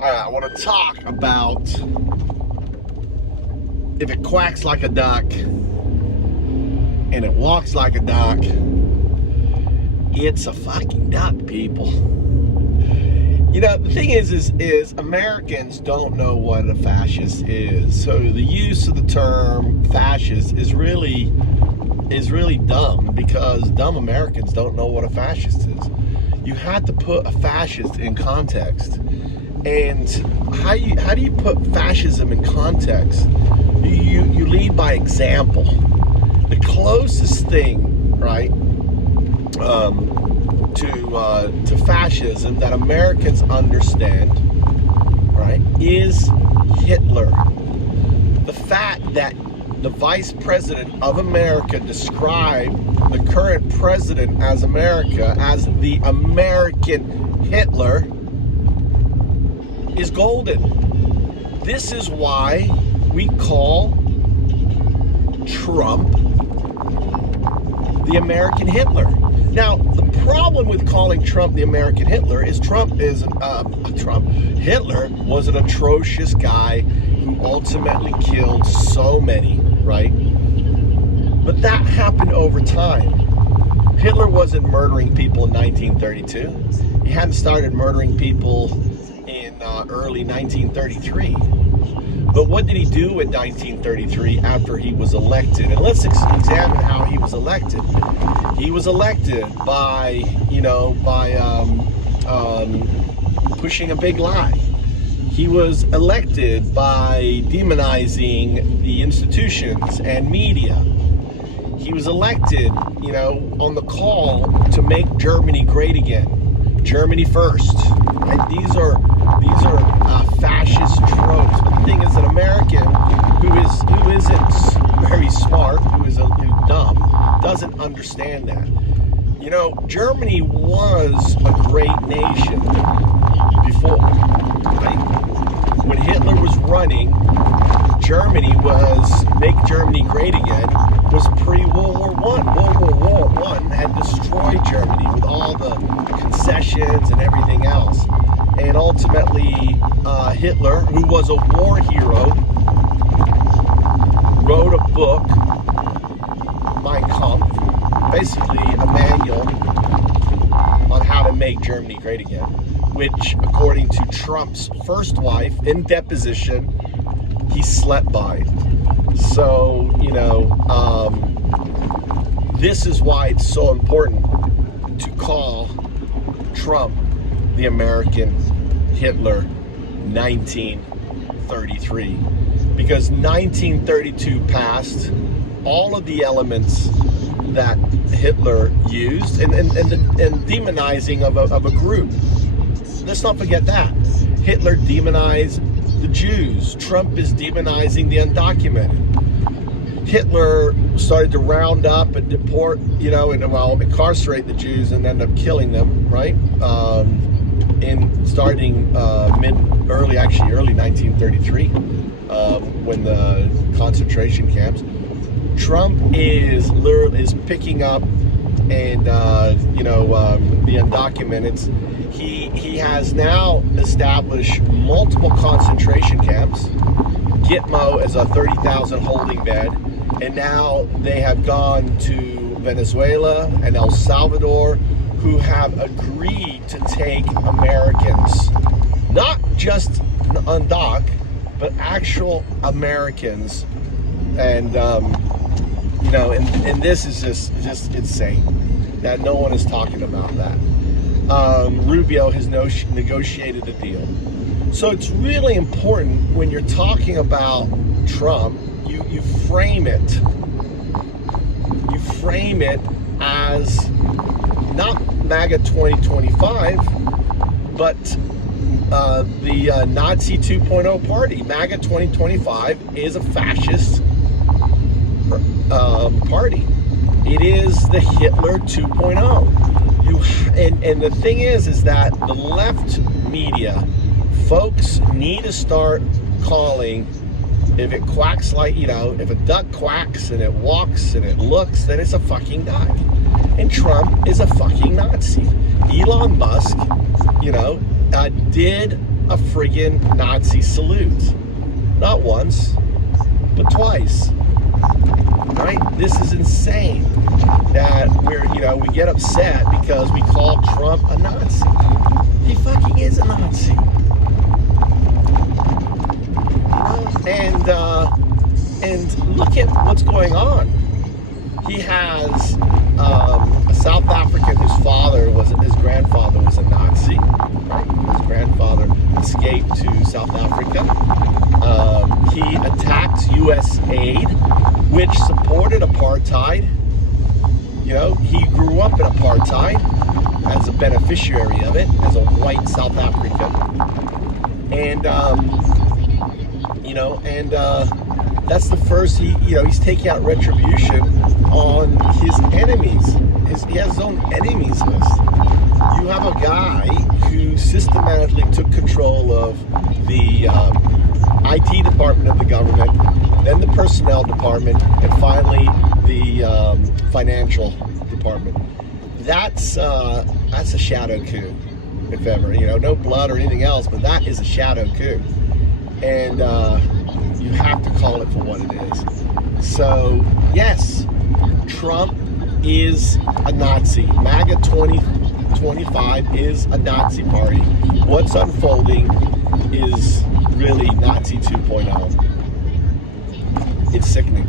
I want to talk about if it quacks like a duck and it walks like a duck, it's a fucking duck, people. You know, the thing is Americans don't know what a fascist is. So the use of the term fascist is really dumb, because dumb Americans don't know what a fascist is. You have to put a fascist in context. And how do you put fascism in context? You lead by example. The closest thing, right, to fascism that Americans understand, right, is Hitler. The fact that the vice president of America described the current president as America as the American Hitler is golden. This is why we call Trump the American Hitler. Now, the problem with calling Trump the American Hitler is Hitler was an atrocious guy who ultimately killed so many, right? But that happened over time. Hitler wasn't murdering people in 1932. He hadn't started murdering people in early 1933. But what did he do in 1933 after he was elected? And let's examine how he was elected. He was elected by pushing a big lie. He was elected by demonizing the institutions and media. He was elected, on the call to make Germany great again. Germany first. Right? These are fascist tropes. But the thing is, an American who isn't very smart, who's dumb, doesn't understand that. Germany was a great nation before. Right? When Hitler was running, Germany was make Germany great again. Was pre-World War I. World War I had destroyed Germany with all the concessions and everything else. And ultimately, Hitler, who was a war hero, wrote a book, Mein Kampf, basically a manual on how to make Germany great again, which, according to Trump's first wife, in deposition, he slept by. So, this is why it's so important to call Trump the American Hitler 1933. Because 1932 passed all of the elements that Hitler used and demonizing of a group. Let's not forget that. Hitler demonized the Jews. Trump is demonizing the undocumented. Hitler started to round up and deport, incarcerate the Jews and end up killing them, right? Starting early 1933, when the concentration camps. Trump is picking up and the undocumented. He has now established multiple concentration camps. Gitmo is a 30,000 holding bed, and now they have gone to Venezuela and El Salvador, who have agreed to take Americans, not just undoc, but actual Americans. And and this is just insane that no one is talking about that. Rubio has negotiated a deal. So it's really important when you're talking about Trump, you frame it. You frame it as not MAGA 2025, but the Nazi 2.0 party. MAGA 2025 is a fascist party. It is the Hitler 2.0. And the thing is that the left media, folks, need to start calling, if it quacks like, if a duck quacks and it walks and it looks, then it's a fucking duck. And Trump is a fucking Nazi. Elon Musk, did a friggin' Nazi salute. Not once, but twice. Right? This is insane that we get upset because we call Trump a Nazi. He fucking is a Nazi. And look at what's going on. He has a South African whose grandfather was a Nazi. Right? His grandfather escaped to South Africa. He attacked U.S. aid, which supported apartheid. He grew up in apartheid as a beneficiary of it, as a white South African. And, that's the first, he's taking out retribution on his enemies. He has his own enemies list. You have a guy who systematically took control of the IT department of the government, then the personnel department, and finally the financial department. That's a shadow coup, if ever. No blood or anything else, but that is a shadow coup. And you have to call it for what it is. So, yes, Trump is a Nazi. MAGA 2025 is a Nazi party. What's unfolding is really Nazi 2.0. It's sickening.